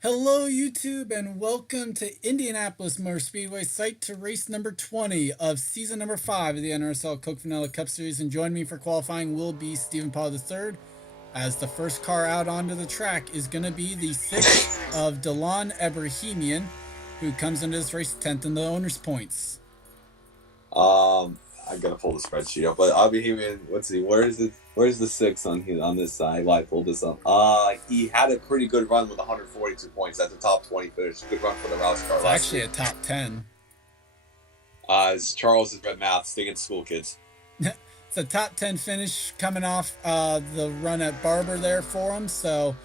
Hello, YouTube, and welcome to Indianapolis Motor Speedway site to race number 20 of season number 5 of the NRSL Coke Vanilla Cup Series. And joining me for qualifying will be Stephen Paul III, as the first car out onto the track is going to be the 6th of Delon Ebrahimian, who comes into this race 10th in the owner's points. I gotta pull the spreadsheet up, but I'll be here. Let's see, where's the six on here on this side? Why I pulled this up? He had a pretty good run with 142 points. That's a top 20 finish. Good run for the Roush car It's last actually week. a top 10. As Charles is red math, sticking to school kids. It's a top 10 finish coming off the run at Barber there for him, so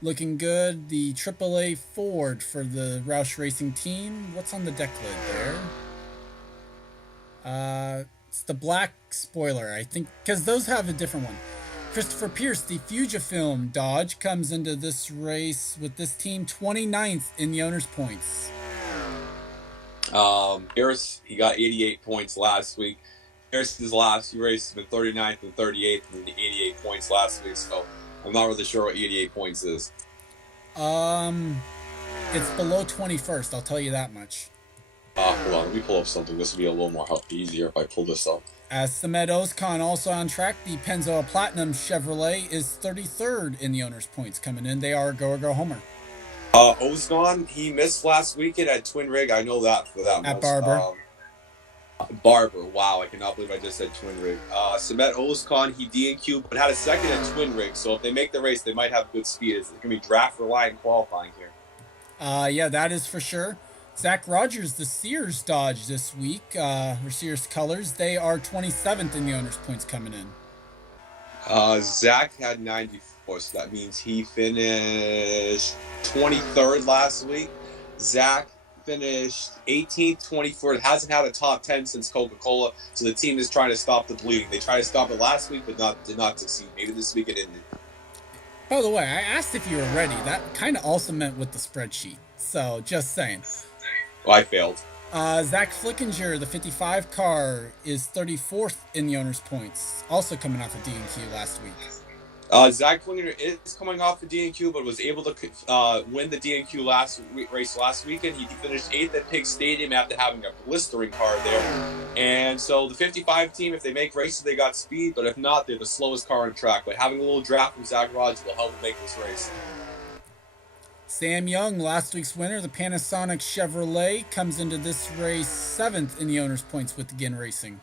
looking good. The AAA Ford for the Roush Racing team. What's on the deck lid there? It's the black spoiler, I think, because those have a different one. Christopher Pierce, the Fujifilm Dodge, comes into this race with this team 29th in the owner's points. Harris, he got 88 points last week. Harris's last few races been 39th and 38th and 88 points last week, so I'm not really sure what 88 points is. It's below 21st, I'll tell you that much. Hold on, let me pull up something. This will be a little more easier if I pull this up. As Samed Ozkan also on track, the Pennzoil Platinum Chevrolet is 33rd in the owner's points coming in. They are go homer. Ozgon, he missed last weekend at Twin Rig. I know that for that much. At Barber. Barber, wow, I cannot believe I just said Twin Rig. Samet Ozkan, he DNQ, but had a second at Twin Rig, so if they make the race, they might have good speed. It's going to be draft reliant qualifying here. Yeah, that is for sure. Zach Rogers, the Sears Dodge this week, or Sears Colors, they are 27th in the owner's points coming in. Zach had 94, so that means he finished 23rd last week. Zach finished 18th, 24th. Hasn't had a top 10 since Coca-Cola, so the team is trying to stop the bleeding. They tried to stop it last week, but did not succeed. Maybe this week it ended. By the way, I asked if you were ready. That kind of also meant with the spreadsheet. So, just saying. Well, I failed. Zach Flickinger, the 55 car, is 34th in the owner's points. Also coming off of DNQ last week. Zach Flickinger is coming off the DNQ, but was able to win the DNQ race last weekend. He finished 8th at Pig Stadium after having a blistering car there. And so the 55 team, if they make races, they got speed, but if not, they're the slowest car on the track. But having a little draft from Zach Rogers will help make this race. Sam Young, last week's winner, the Panasonic Chevrolet, comes into this race 7th in the owner's points with the Ginn Racing.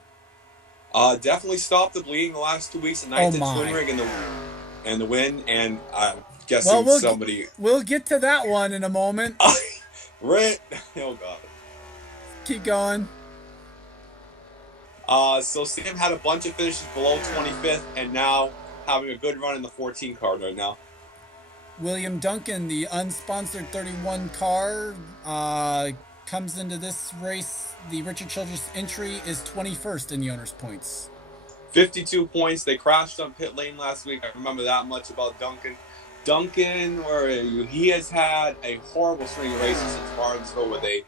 Definitely stopped the bleeding the last 2 weeks. The 9th at Twin Rig and the win. And I'm guessing we'll get to that one in a moment. Right. Oh, God. Keep going. So Sam had a bunch of finishes below 25th and now having a good run in the 14 car right now. William Duncan, the unsponsored 31 car, comes into this race. The Richard Childress entry is 21st in the owner's points. 52 points. They crashed on pit lane last week. I remember that much about Duncan. Duncan, where he has had a horrible string of races since Martinsville, where they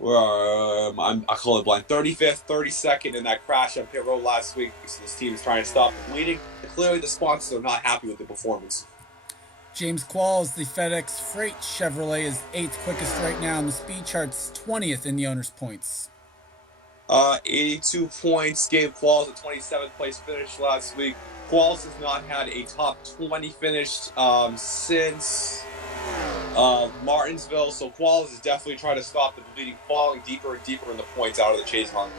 were, I call it blind, 35th, 32nd in that crash on pit road last week. So this team is trying to stop the bleeding. Clearly, the sponsors are not happy with the performance. James Qualls, the FedEx Freight Chevrolet, is 8th quickest right now in the speed charts, 20th in the owner's points. 82 points gave Qualls a 27th place finish last week. Qualls has not had a top 20 finish since Martinsville, so Qualls is definitely trying to stop the bleeding, falling deeper and deeper in the points out of the chase hunt.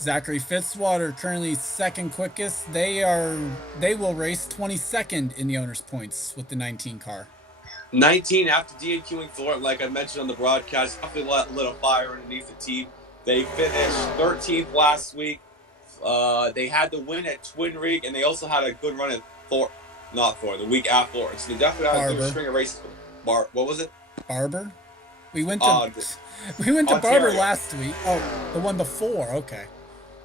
Zachary Fitzwater, currently 2nd quickest. They will race 22nd in the owner's points with the 19 car. 19 after DNQing Thornton, like I mentioned on the broadcast, definitely lit a fire underneath the team. They finished 13th last week. They had the win at Twin Rig, and they also had a good run at the week after Thornton. So they definitely had a good string of races. What was it? Barber? We went to Barber last week. Oh, the one before. Okay.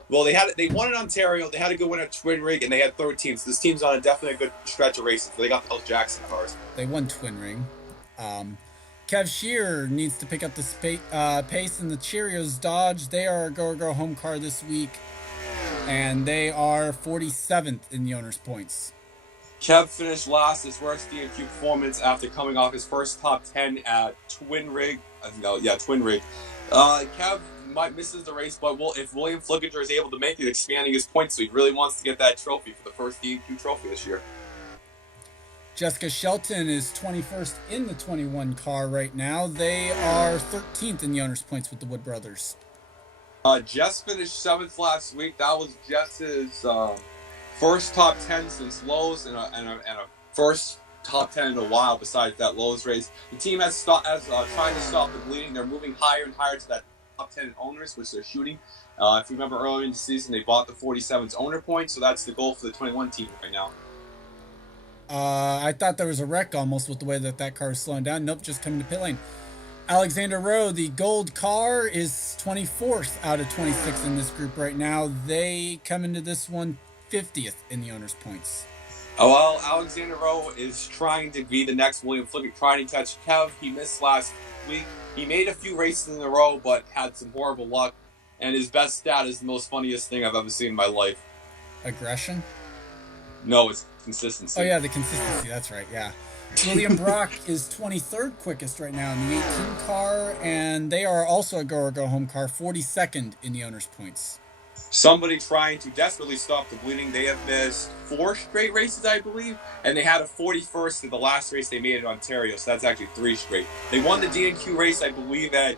Well, they won in Ontario. They had a good win at Twin Rig, and they had 13. So this team's on definitely a good stretch of races. They got those Jackson cars. They won Twin Rig. Kev Shearer needs to pick up the pace in the Cheerios Dodge. They are a go home car this week, and they are 47th in the owner's points. Kev finished last, his worst DNQ performance after coming off his first top 10 at Twin Rig. Twin Rig. Kev might misses the race, but if William Flickinger is able to make it, expanding his points, so he really wants to get that trophy for the first DNQ trophy this year. Jessica Shelton is 21st in the 21 car right now. They are 13th in the owner's points with the Wood brothers. Jess finished 7th last week. That was Jess's first top 10 since Lowe's and a first top 10 in a while besides that Lowe's race. The team has trying to stop the bleeding. They're moving higher and higher to that top 10 in owners, which they're shooting. If you remember earlier in the season, they bought the 47's owner point, so that's the goal for the 21 team right now. I thought there was a wreck almost with the way that car is slowing down. Nope, just coming to pit lane. Alexander Rowe, the gold car, is 24th out of 26 in this group right now. They come into this one 50th in the owner's points. Well, Alexander Rowe is trying to be the next William Flicker, trying to catch Kev. He missed last week. He made a few races in a row, but had some horrible luck. And his best stat is the most funniest thing I've ever seen in my life. Aggression? No, it's consistency. Oh, yeah, the consistency. That's right, yeah. William Brock is 23rd quickest right now in the 18 car, and they are also a go-or-go-home car, 42nd in the owner's points. Somebody trying to desperately stop the bleeding. They have missed 4 straight races, I believe, and they had a 41st in the last race they made in Ontario, so that's actually 3 straight. They won the DNQ race, I believe, at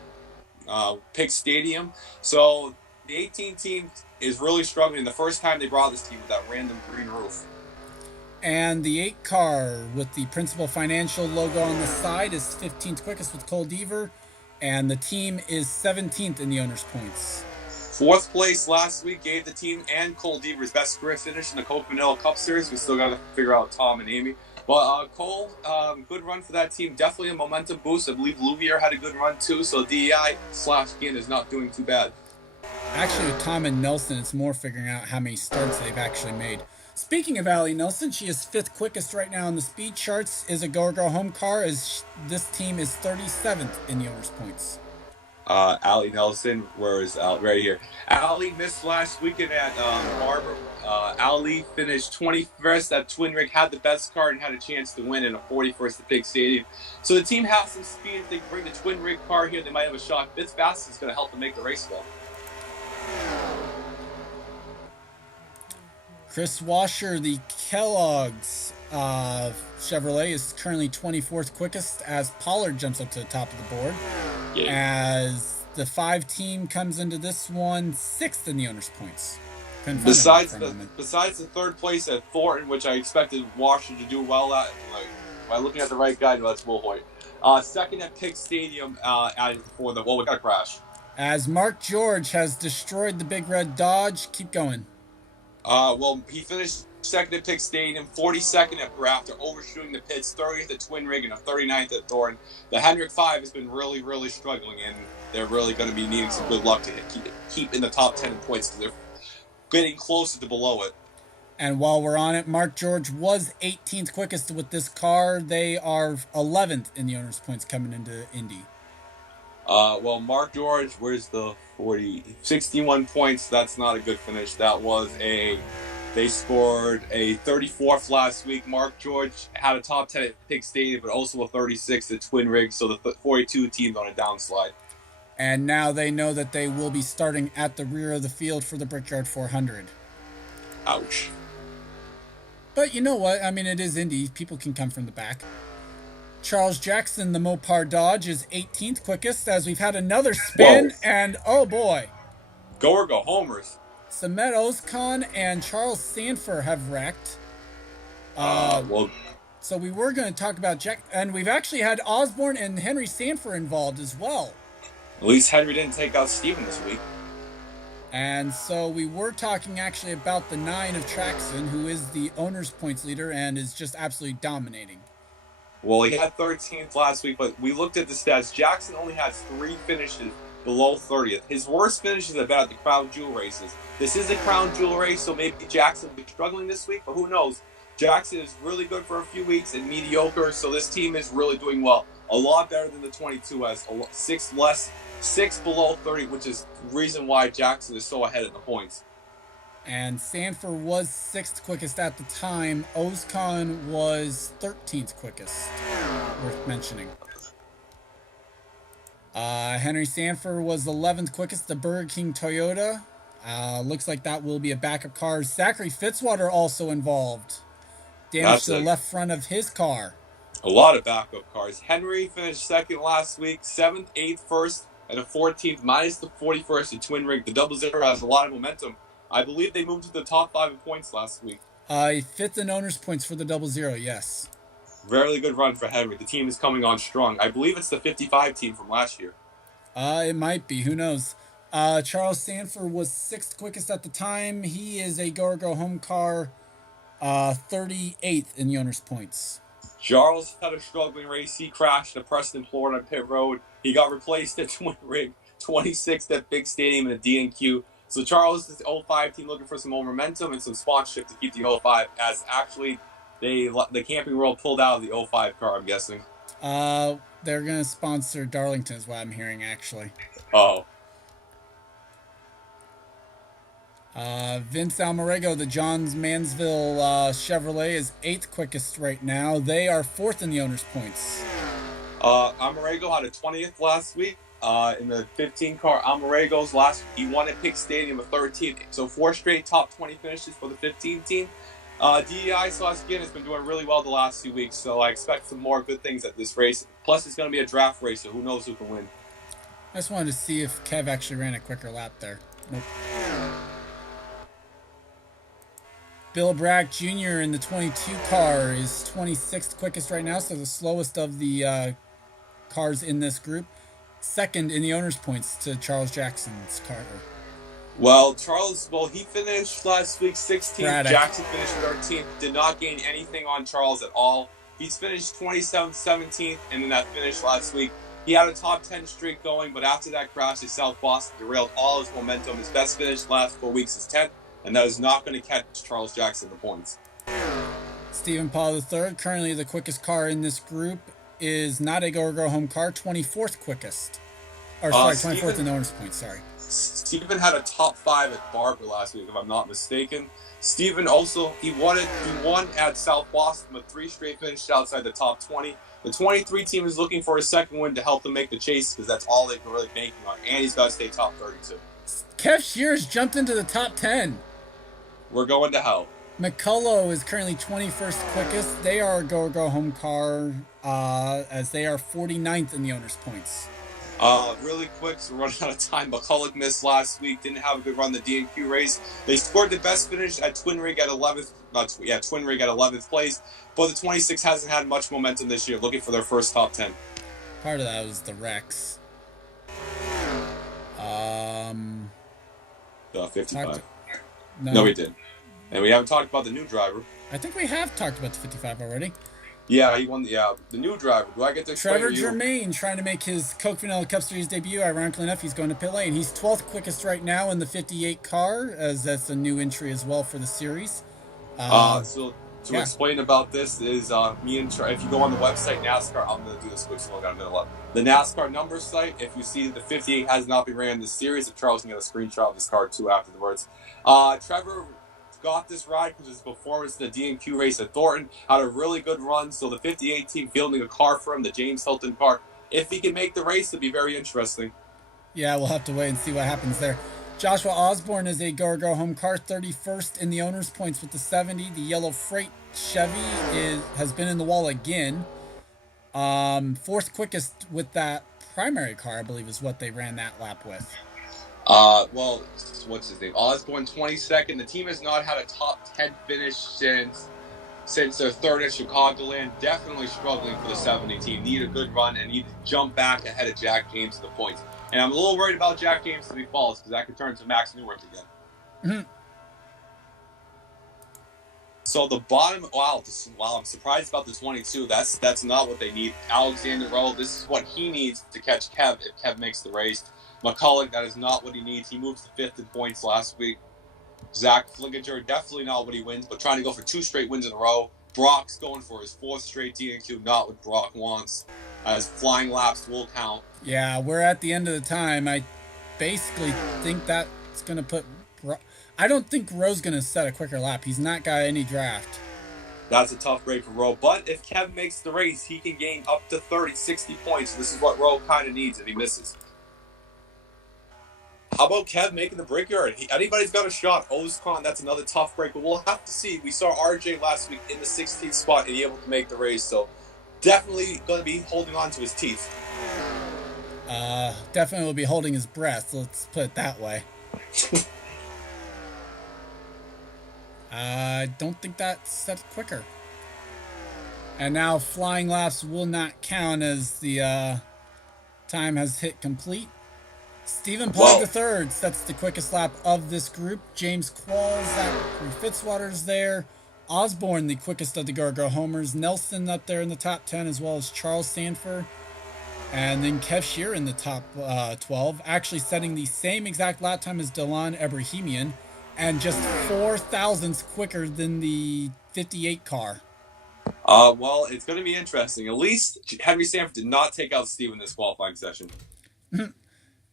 Pick Stadium. So the 18 team is really struggling. The first time they brought this team with that random green roof. And the 8 car with the Principal Financial logo on the side is 15th quickest with Cole Deaver, and the team is 17th in the owner's points. 4th place last week gave the team and Cole Deaver's best career finish in the Coke Vanilla Cup Series. We still got to figure out Tom and Amy. But Cole, good run for that team. Definitely a momentum boost. I believe Louvier had a good run too, so DEI/Ginn is not doing too bad. Actually, with Tom and Nelson, it's more figuring out how many starts they've actually made. Speaking of Allie Nelson, she is 5th quickest right now in the speed charts, is a go-or-go-home car, as this team is 37th in the owner's points. Allie Nelson, where is Allie? Right here. Allie missed last weekend at Barber. Allie finished 21st at Twin Rig, had the best car and had a chance to win in a 41st at Big Stadium. So the team has some speed. If they bring the Twin Rig car here, they might have a shot. Fifth fastest is going to help them make the race, though. Chris Washer, the Kellogg's Chevrolet, is currently 24th quickest as Pollard jumps up to the top of the board. Yeah. As the 5 team comes into this one 6th in the owner's points. Besides the 3rd place at Thornton, which I expected Washer to do well at, by looking at the right guy, no, that's Will Hoyt. 2nd at Pick Stadium we got a crash. As Mark George has destroyed the Big Red Dodge. Keep going. He finished 2nd at Pick Stadium, 42nd at Grafter, overshooting the pits, 30th at Twin Rig, and a 39th at Thornton. The Hendrick 5 has been really, really struggling, and they're really going to be needing some good luck to keep in the top 10 in points, because they're getting closer to below it. And while we're on it, Mark George was 18th quickest with this car. They are 11th in the owner's points coming into Indy. Mark George, where's the 61 points? That's not a good finish. They scored a 34th last week. Mark George had a top 10 at Pick Stadium, but also a 36 at Twin Rig, so the 42 team's on a downslide. And now they know that they will be starting at the rear of the field for the Brickyard 400. Ouch. But you know what? I mean, it is Indy. People can come from the back. Charles Jackson, the Mopar Dodge, is 18th quickest as we've had another spin. Whoa. And oh boy. Go or go homers. Samet Ozkan and Charles Sanford have wrecked. So we were going to talk about Jack, and we've actually had Osborne and Henry Sanford involved as well. At least Henry didn't take out Steven this week. And so we were talking actually about the 9 of Traxon, who is the owner's points leader and is just absolutely dominating. Well, he had 13th last week, but we looked at the stats. Jackson only has 3 finishes below 30th. His worst finishes have been at the Crown Jewel races. This is a Crown Jewel race, so maybe Jackson will be struggling this week, but who knows? Jackson is really good for a few weeks and mediocre, so this team is really doing well. A lot better than the 22 has 6 below 30, which is the reason why Jackson is so ahead of the points. And Sanford was 6th quickest at the time. Ozcon was 13th quickest. Worth mentioning. Henry Sanford was 11th quickest, the Burger King Toyota. Looks like that will be a backup car. Zachary Fitzwater also involved. Damage That's to the left front of his car. a lot of backup cars. Henry finished second last week, 7th, 8th, 1st, and a 14th, minus the 41st in Twin Rig. The 00 has a lot of momentum. I believe they moved to the top 5 in points last week. 5th in owner's points for the 00, yes. Very good run for Henry. The team is coming on strong. I believe it's the 55 team from last year. It might be. Who knows? Charles Sanford was 6th quickest at the time. He is a go home car, 38th in the owner's points. Charles had a struggling race. He crashed at Preston, Florida on pit road. He got replaced at Twin Rig, 26th at Big Stadium in a DNQ. So Charles is the 05 team looking for some more momentum and some sponsorship to keep the 05, as actually the Camping World pulled out of the 05 car, I'm guessing. They're going to sponsor Darlington is what I'm hearing, actually. Oh. Vince Almarego, the Johns Mansville Chevrolet, is 8th quickest right now. They are 4th in the owner's points. Almarego had a 20th last week in the 15 car. Almarego's last, he won at Pick Stadium, a 13th. So 4 straight top 20 finishes for the 15 team. DEI/Skin has been doing really well the last 2 weeks, so I expect some more good things at this race. Plus, it's going to be a draft race, so who knows who can win. I just wanted to see if Kev actually ran a quicker lap there. Nope. Bill Bragg Jr. in the 22 car is 26th quickest right now, so the slowest of the cars in this group. 2nd in the owner's points to Charles Jackson's car. Well, Charles, he finished last week 16th. Braddock. Jackson finished 13th. Did not gain anything on Charles at all. He's finished 27th, 17th, and in that finish last week, he had a top 10 streak going, but after that crash at South Boston, derailed all his momentum. His best finish last 4 weeks is 10th, and that is not going to catch Charles Jackson the points. Stephen Paul III, currently the quickest car in this group, is not a go home car, 24th quickest. Or sorry, 24th in the owner's points, sorry. Stephen had a top 5 at Barber last week, if I'm not mistaken. Stephen also, he won at South Boston with 3 straight finishes outside the top 20. The 23 team is looking for a second win to help them make the chase, because that's all they're really banking on. And he's got to stay top 32. Kev Shears jumped into the top 10. We're going to hell. McCullough is currently 21st quickest. They are a go home car, as they are 49th in the owner's points. Really quick, so we're running out of time. McCullough missed last week, didn't have a good run the DNQ race. They scored the best finish at Twin Rig at 11th. Twin Rig at 11th place. But the 26 hasn't had much momentum this year, looking for their first top 10. Part of that was the Rex. 55. No, we didn't. And we haven't talked about the new driver. I think we have talked about the 55 already. Yeah, he won. The new driver. Do I get to explain Trevor to you? Germain trying to make his Coke Vanilla Cup Series debut. Ironically enough, he's going to pit lane. He's 12th quickest right now in the 58 car, as that's a new entry as well for the series. So to explain about this is me and if you go on the website NASCAR, I'm going to do this quick so we'll got a minute left. The NASCAR number site, if you see the 58 has not been ran in this series, if Charles can get a screenshot of this car too afterwards. Trevor got this ride because his performance in the DNQ race at Thornton had a really good run, so the 58 team fielding a car for him, the James Hilton car. If he can make the race, it'd be very interesting. Yeah, we'll have to wait and see what happens there. Joshua Osborne is a go home car, 31st in the owner's points with the 70. The yellow freight Chevy has been in the wall again. 4th quickest with that primary car, I believe, is what they ran that lap with. Well, what's his name? Osborne, 22nd. The team has not had a top 10 finish since their 3rd in Chicagoland. Definitely struggling for the 70 team. Need a good run and need to jump back ahead of Jack James to the points. And I'm a little worried about Jack James if he falls, because that could turn to Max Newmark again. Mm-hmm. So the bottom, I'm surprised about the 22. That's not what they need. Alexander Rowe, this is what he needs to catch Kev if Kev makes the race. McCullough, that is not what he needs. He moved to 5th in points last week. Zach Fliginger, definitely not what he wins, but trying to go for 2 straight wins in a row. Brock's going for his 4th straight DNQ, not what Brock wants. As flying laps will count. Yeah, we're at the end of the time. I basically think that's going to put I don't think Rowe's going to set a quicker lap. He's not got any draft. That's a tough break for Rowe. But if Kev makes the race, he can gain up to 30, 60 points. This is what Rowe kind of needs if he misses. How about Kev making the Brickyard? Anybody's got a shot. Ozcon, that's another tough break, but we'll have to see. We saw RJ last week in the 16th spot and he able to make the race, so definitely going to be holding on to his teeth. Definitely will be holding his breath. Let's put it that way. I don't think that's set quicker. And now flying laps will not count as the time has hit complete. Stephen Paul III sets the quickest lap of this group. James Qualls, Zachary Fitzwater's there. Osborne, the quickest of the Go homers. Nelson up there in the top 10, as well as Charles Sanford. And then Kev Shear in the top 12, actually setting the same exact lap time as Delon Ebrahimian, and just 4 thousandths quicker than the 58 car. Well, it's going to be interesting. At least Henry Sanford did not take out Steve in this qualifying session.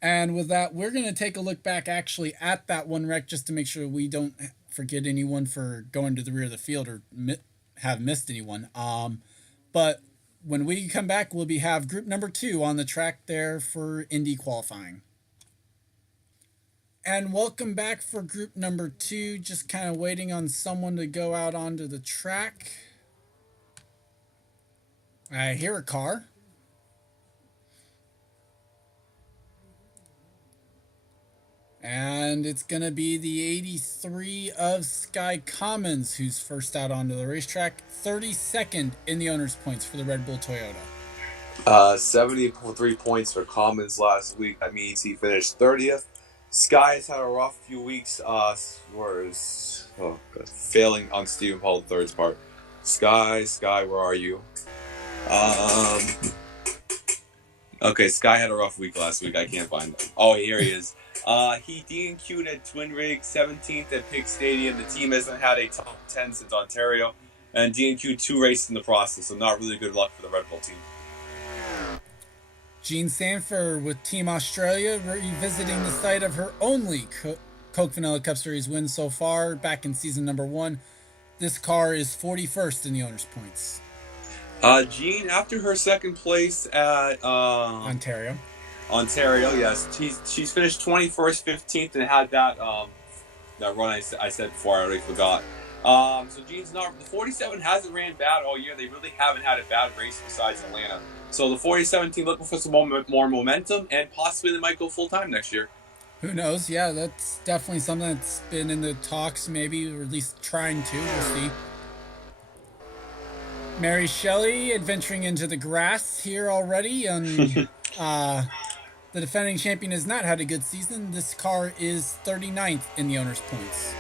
And with that, we're going to take a look back actually at that one wreck just to make sure we don't forget anyone for going to the rear of the field or have missed anyone. But when we come back, we'll have group number 2 on the track there for Indy qualifying. And welcome back for group number 2. Just kind of waiting on someone to go out onto the track. I hear a car. And it's going to be the 83 of Sky Commons who's first out onto the racetrack. 32nd in the owner's points for the Red Bull Toyota. 73 points for Commons last week. That means he finished 30th. Sky has had a rough few weeks. Failing on Stephen Paul III's part. Sky, where are you? Okay, Sky had a rough week last week. I can't find him. Oh, here he is. He DNQ'd at Twin Rig, 17th at Pig Stadium. The team hasn't had a top 10 since Ontario, and DNQ'd 2 races in the process, so not really good luck for the Red Bull team. Jean Sanford with Team Australia revisiting the site of her only Coke Vanilla Cup Series win so far back in season number 1. This car is 41st in the owner's points. Jean, after her second place at Ontario, yes, she's finished 21st, 15th, and had that run I said before. I already forgot. So Jean's not. The 47 hasn't ran bad all year. They really haven't had a bad race besides Atlanta. So the 47 team looking for some more momentum, and possibly they might go full time next year. Who knows? Yeah, that's definitely something that's been in the talks, maybe, or at least trying to. We'll see. Mary Shelley adventuring into the grass here already, and the defending champion has not had a good season. This car is 39th in the owner's points.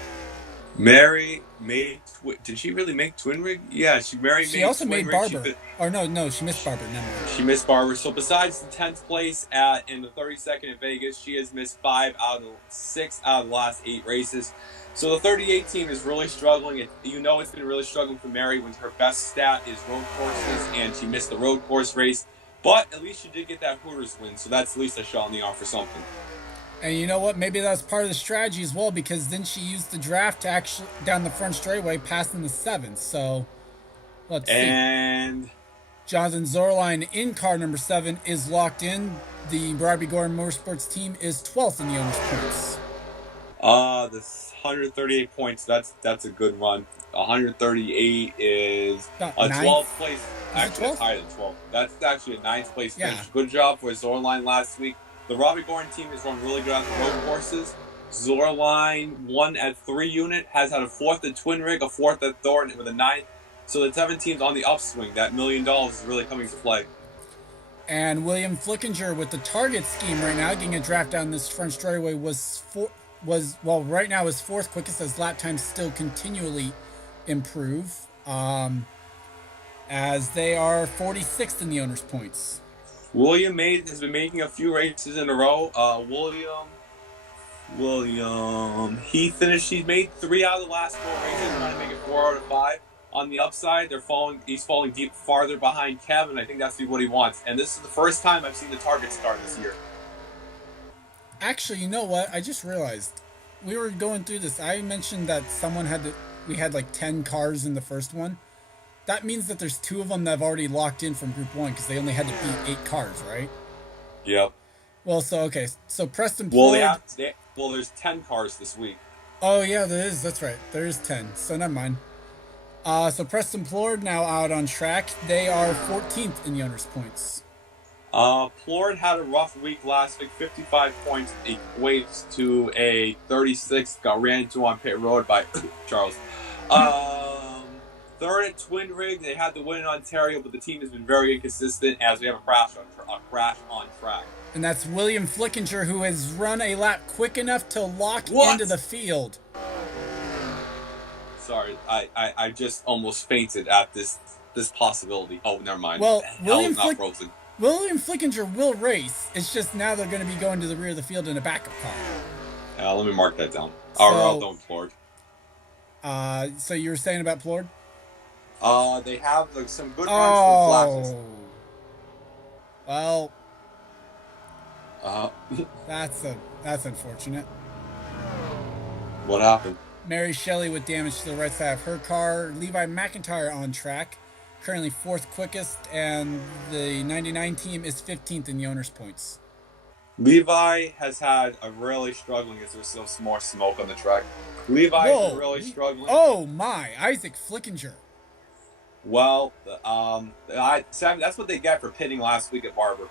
Mary made. Did she really make Twin Rig? Yeah, she also made Barber. No, she missed Barber. Never mind. She missed Barber. So besides the 10th place in the 32nd at Vegas, she has missed 5 out of 6 out of the last 8 races. So the 38 team is really struggling. It's been really struggling for Mary when her best stat is road courses, and she missed the road course race. But at least she did get that Hooters win, so that's at least a shot in the arm for something. And you know what? Maybe that's part of the strategy as well, because then she used the draft to actually down the front straightaway, passing the 7th. So let's see. And Jonathan Zorline in car number 7 is locked in. The Barbie Gordon Motorsports team is 12th in the owner's points. This 138 points. That's a good run. 138 is a 12th place. Actually, it's higher than 12. That's actually a 9th place finish. Yeah. Good job for Zorline last week. The Robbie Gordon team has run really good on the road courses. Zorline won at 3 unit, has had a 4th at Twin Rig, a 4th at Thornton with a 9th. So the 7 teams on the upswing. That $1 million is really coming to play. And William Flickinger with the Target scheme right now, getting a draft down this front straightaway right now is 4th quickest as lap times still continually improve. As they are 46th in the owner's points. William has been making a few races in a row. William, he's made 3 out of the last 4 races, trying to make it 4 out of 5. On the upside, he's falling deep farther behind Kevin. I think that's what he wants. And this is the first time I've seen the Target start this year. Actually, you know what? I just realized we were going through this, I mentioned that we had like 10 cars in the first one. That means that there's 2 of them that have already locked in from Group 1 because they only had to beat 8 cars, right? Yep. Well, so, okay. So Preston Well, Plord. there's 10 cars this week. Oh, yeah, there is. That's right. There is 10. So never mind. So Preston Plord now out on track. They are 14th in the owner's points. Plord had a rough week last week. 55 points equates to a 36. Got ran into on pit road by Charles. Third at Twin Rig, they had the win in Ontario, but the team has been very inconsistent as we have a crash on track. And that's William Flickinger, who has run a lap quick enough to lock into the field. Sorry, I just almost fainted at this possibility. Oh, never mind. Well, William Flickinger will race. It's just now they're going to be going to the rear of the field in a backup car. Let me mark that down. So, Plord. So you were saying about Plord? They have some good runs for flashes. Well, that's unfortunate. What happened? Mary Shelley with damage to the right side of her car. Levi McIntyre on track, currently 4th quickest, and the 99 team is 15th in the owner's points. Levi has had a really struggling as there's still some more smoke on the track. Levi's been really struggling. Oh my, Isaac Flickinger. Well, that's what they get for pitting last week at Barber.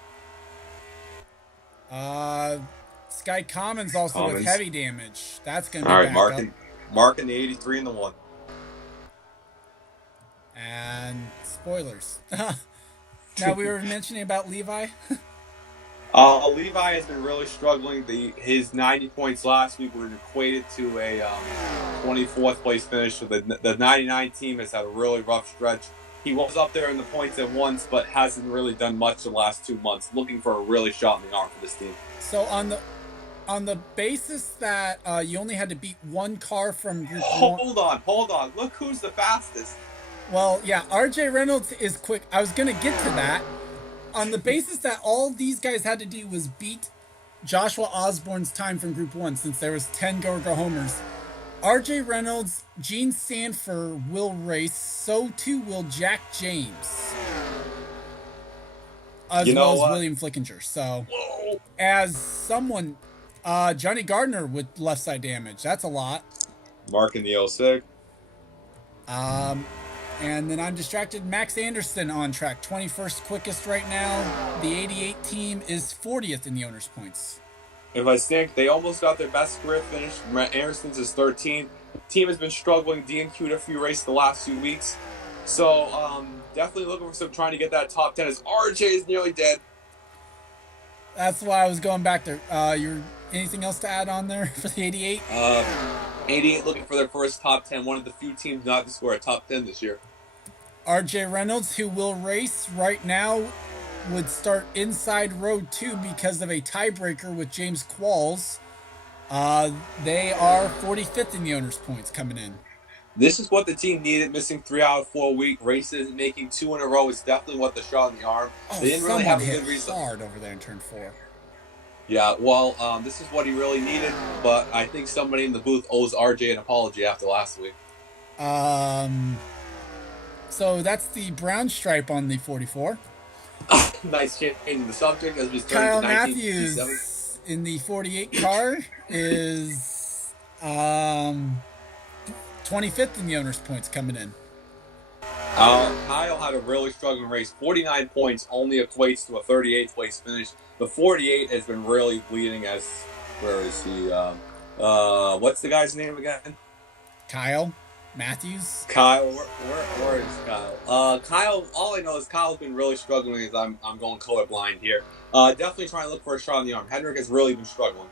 Sky Commons also with heavy damage. That's going to be all right. Marking the 83 and the 1. And spoilers. Now we were mentioning about Levi. Levi has been really struggling. His 90 points last week would equated to a 24th place finish. So the 99 team has had a really rough stretch. He was up there in the points at once, but hasn't really done much the last 2 months. Looking for a really shot in the arm for this team. So on the basis that you only had to beat 1 car from Group 1. Hold on. Look who's the fastest. Well, yeah, RJ Reynolds is quick. I was going to get to that. On the basis that all these guys had to do was beat Joshua Osborne's time from Group 1, since there was 10 go-homers. RJ Reynolds, Gene Sanford will race. So too will Jack James. As well as William Flickinger. So, as someone, Johnny Gardner with left side damage. That's a lot. Marking the 06. And then I'm distracted. Max Anderson on track, 21st quickest right now. The 88 team is 40th in the owner's points. If I think they almost got their best career finish. Anderson's is 13th. Team has been struggling. DNQ'd a few races the last 2 weeks. So definitely looking for trying to get that top 10 as RJ is nearly dead. That's why I was going back there. Anything else to add on there for the 88? 88 looking for their first top 10. One of the few teams not to score a top 10 this year. RJ Reynolds, who will race right now, would start inside row 2 because of a tiebreaker with James Qualls. They are 45th in the owner's points coming in. This is what the team needed. Missing 3 out of 4 week races and making 2 in a row is definitely what the shot in the arm. They didn't really have a good reason. Hard over there in turn 4. Yeah, well, this is what he really needed, but I think somebody in the booth owes RJ an apology after last week. So that's the brown stripe on the 44. Nice changing the subject as we started. Kyle Matthews in the 48 car is 25th in the owner's points coming in. Kyle had a really struggling race. 49 points only equates to a 38th place finish. The 48 has been really bleeding as, where is he? What's the guy's name again? Kyle Matthews. Kyle, where is Kyle? Kyle, all I know is Kyle's been really struggling as I'm going colorblind here. Definitely trying to look for a shot in the arm. Henrik has really been struggling.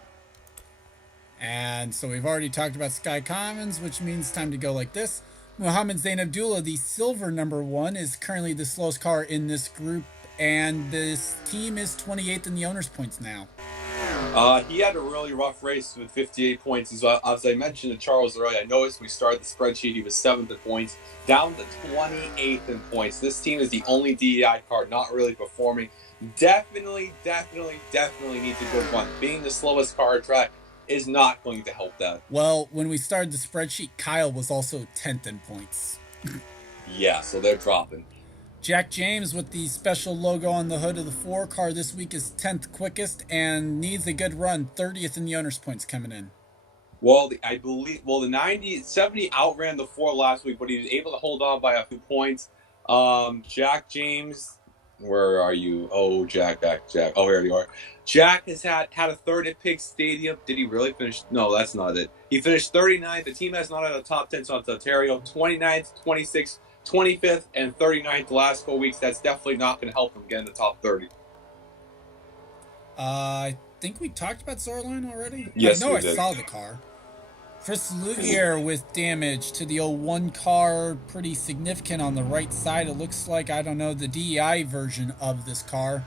And so we've already talked about Sky Commons, which means time to go like this. Mohammed Zain Abdullah, the silver number 1, is currently the slowest car in this group, and this team is 28th in the owner's points now. He had a really rough race with 58 points. As I mentioned to Charles earlier, I noticed when we started the spreadsheet, he was 7th in points, down to 28th in points. This team is the only DEI car not really performing. Definitely need to go run. Being the slowest car track is not going to help that. Well, when we started the spreadsheet, Kyle was also 10th in points. Yeah, so they're dropping. Jack James with the special logo on the hood of the 4 car this week is 10th quickest and needs a good run. 30th in the owner's points coming in. Well, I believe the 70 outran the 4 last week, but he was able to hold on by a few points. Jack James, where are you? Oh, Jack. Oh, here you are. Jack has had a third at Pig Stadium. Did he really finish? No, that's not it. He finished 39th. The team has not had a top 10 since Ontario. 29th, 26th, 25th, and 39th the last 4 weeks. That's definitely not going to help him get in the top 30. I think we talked about Zorline already. Yes, I know we I did. saw the car. Chris Lugier with damage to the 01 car, pretty significant on the right side. It looks like, I don't know, the DEI version of this car,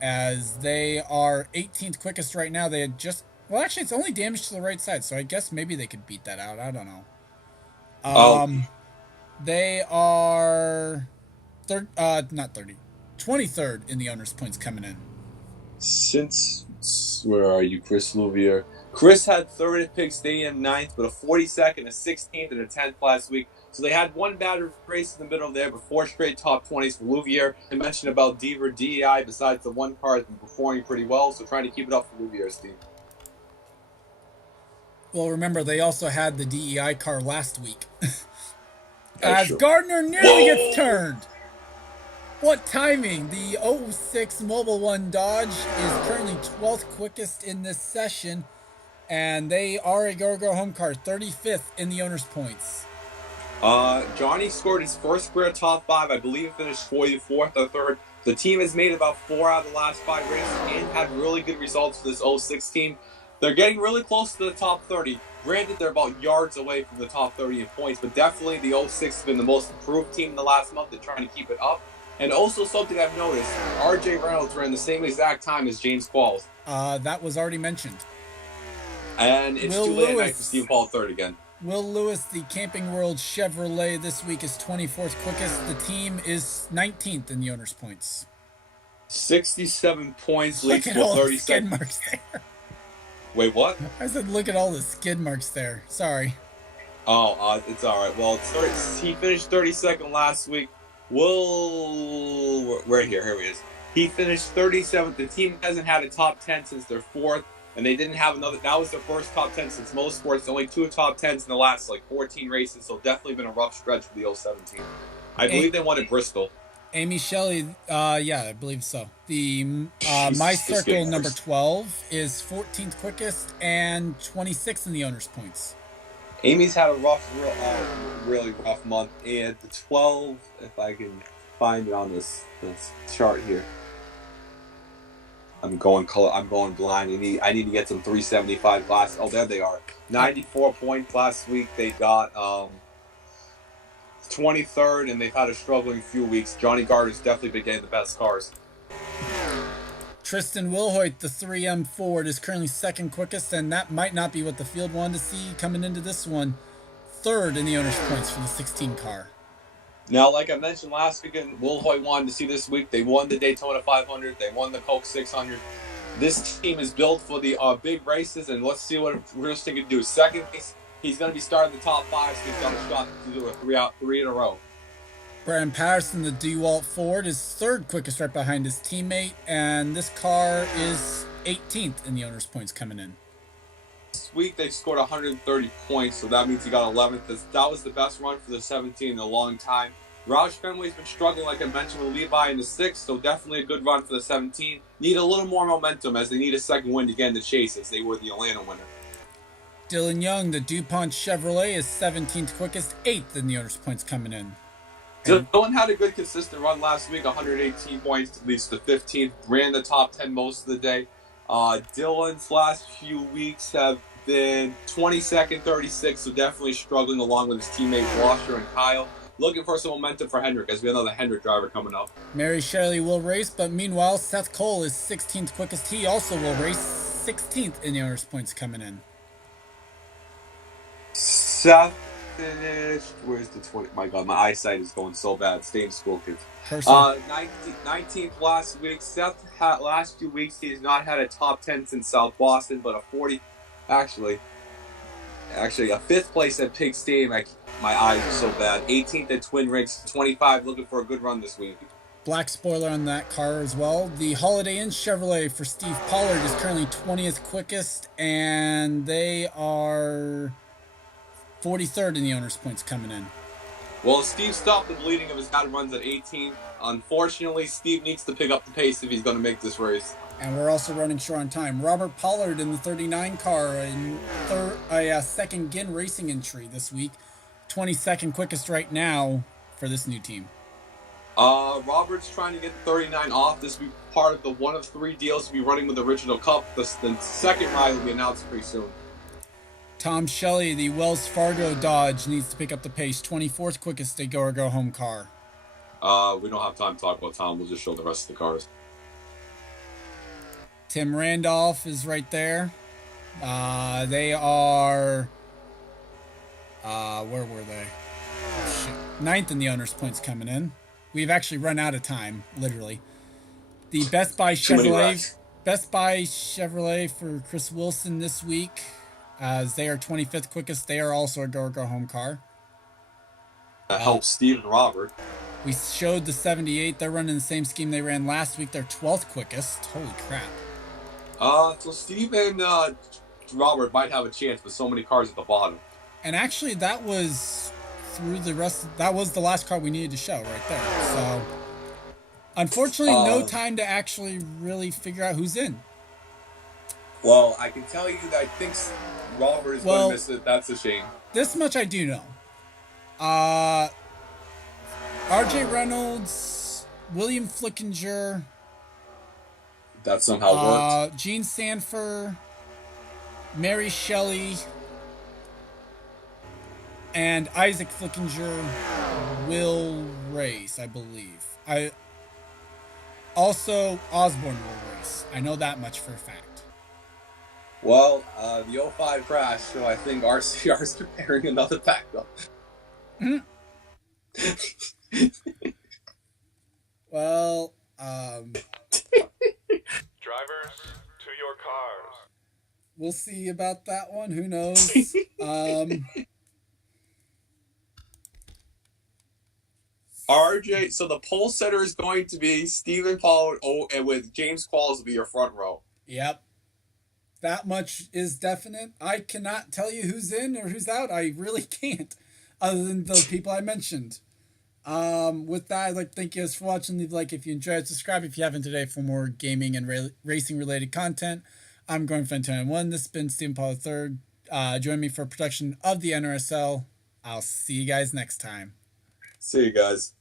as they are 18th quickest right now. They had just, well, actually, it's only damage to the right side, so I guess maybe they could beat that out. I don't know. They are 23rd in the owner's points coming in. Where are you, Chris Louvier? Chris had third at Pig Stadium, 9th, but a 42nd, a 16th, and a 10th last week. So they had one bad race in the middle there, but 4 straight top 20s for Louvier. I mentioned about Deaver DEI, besides the one car, has been performing pretty well, so trying to keep it up for Louvier's team. Well, remember, they also had the DEI car last week. As Gardner nearly gets turned. What timing! The 06 Mobile One Dodge is currently 12th quickest in this session, and they are a go home car, 35th in the owner's points. Johnny scored his first career top 5. I believe he finished 44th or 3rd. The team has made about 4 out of the last 5 races and had really good results for this 06 team. They're getting really close to the top 30. Granted, they're about yards away from the top 30 in points, but definitely the 06 has been the most improved team in the last month. They're trying to keep it up. And also something I've noticed, RJ Reynolds ran the same exact time as James Qualls. That was already mentioned. And it's Will too late Lewis. at night for Steve Paul third again. Will Lewis, the Camping World Chevrolet, this week is 24th quickest. The team is 19th in the owner's points. 67 points, leads to to 30 skid marks there. Wait, what? I said look at all the skid marks there. Sorry. Oh, it's all right. Well, he finished 32nd last week. We're here. Here he is. He finished 37th. The team hasn't had a top 10 since their 4th, and they didn't have another. That was their first top 10 since most sports. Only 2 top 10s in the last 14 races, so definitely been a rough stretch for the 017. I believe they won at Bristol. Amy Shelley, yeah, I believe so. The My Circle number 12 is 14th quickest and 26th in the owner's points. Amy's had a really rough month, and the 12, if I can find it on this chart here. I'm going blind. I need to get some 375 glass. Oh, there they are. 94 points last week. They got 23rd, and they've had a struggling few weeks. Johnny Gardner's definitely been getting the best cars. Tristan Wilhoit, the 3M Ford, is currently 2nd quickest, and that might not be what the field wanted to see coming into this one. 3rd in the owner's points for the 16 car. Now, like I mentioned last weekend, Wilhoit wanted to see this week. They won the Daytona 500. They won the Coke 600. This team is built for the big races, and let's see what Tristan can do. Second place, he's going to be starting the top 5, so he's got a shot to do a 3 in a row. Brandon Patterson, the DeWalt Ford, is 3rd quickest right behind his teammate, and this car is 18th in the owner's points coming in. This week they scored 130 points, so that means he got 11th. That was the best run for the 17 in a long time. Roush Fenway's been struggling, like I mentioned, with Levi in the 6th, so definitely a good run for the 17. Need a little more momentum, as they need a second win to get in the chase, as they were the Atlanta winner. Dylan Young, the DuPont Chevrolet, is 17th quickest, 8th in the owner's points coming in. Dylan had a good consistent run last week, 118 points, leads to 15th, ran the top 10 most of the day. Dylan's last few weeks have been 22nd, 36th, so definitely struggling along with his teammates Washer and Kyle. Looking for some momentum for Hendrick, as we have another Hendrick driver coming up. Mary Shirley will race, but meanwhile, Seth Cole is 16th quickest. He also will race, 16th in the owner's points coming in. Seth finished. Where's the 20? My God, my eyesight is going so bad. Stay in school, kids. 19th last week. Seth had last 2 weeks. He has not had a top 10 since South Boston, but a Actually, actually, a fifth place at Pig Stadium. My eyes are so bad. 18th at Twin Rinks, 25. Looking for a good run this week. Black spoiler on that car as well. The Holiday Inn Chevrolet for Steve Pollard is currently 20th quickest, and they are 43rd in the owner's points coming in. Well, Steve stopped the bleeding of his dad, runs at 18th. Unfortunately, Steve needs to pick up the pace if he's going to make this race. And we're also running short on time. Robert Pollard in the 39 car in second Ginn Racing entry this week. 22nd quickest right now for this new team. Robert's trying to get the 39 off. This will be part of the one of three deals to be running with the Original Cup. The second ride will be announced pretty soon. Tom Shelley, the Wells Fargo Dodge, needs to pick up the pace. 24th quickest to go or go home car. We don't have time to talk about Tom. We'll just show the rest of the cars. Tim Randolph is right there. They are... where were they? Oh, shit. 9th in the owner's points coming in. We've actually run out of time, literally. The Best Buy Chevrolet for Chris Wilson this week, as they are 25th quickest. They are also a go home car. That helps Steve and Robert. We showed the 78. They're running the same scheme they ran last week. They're 12th quickest. Holy crap. So Steve and Robert might have a chance with so many cars at the bottom. And actually, that was that was the last car we needed to show right there. So, unfortunately, no time to actually really figure out who's in. Well, I can tell you that I think Robert is going to miss it. That's a shame. This much I do know. R.J. Reynolds, William Flickinger. That somehow worked. Gene Sanford, Mary Shelley, and Isaac Flickinger will race, I believe. Also, Osborne will race. I know that much for a fact. Well, the 05 crash, so I think RCR is preparing another backup. Mm-hmm. Well, Drivers, to your cars. We'll see about that one. Who knows? RJ, so the pole setter is going to be Stephen Pollard, and with James Qualls will be your front row. Yep. That much is definite. I cannot tell you who's in or who's out. I really can't, other than the people I mentioned. With that, I'd like to thank you guys for watching. Leave a like if you enjoyed. Subscribe if you haven't today for more gaming and racing related content. I'm going for 10-1. This has been Stephen Pollard III. Join me for a production of the NRSL. I'll see you guys next time. See you guys.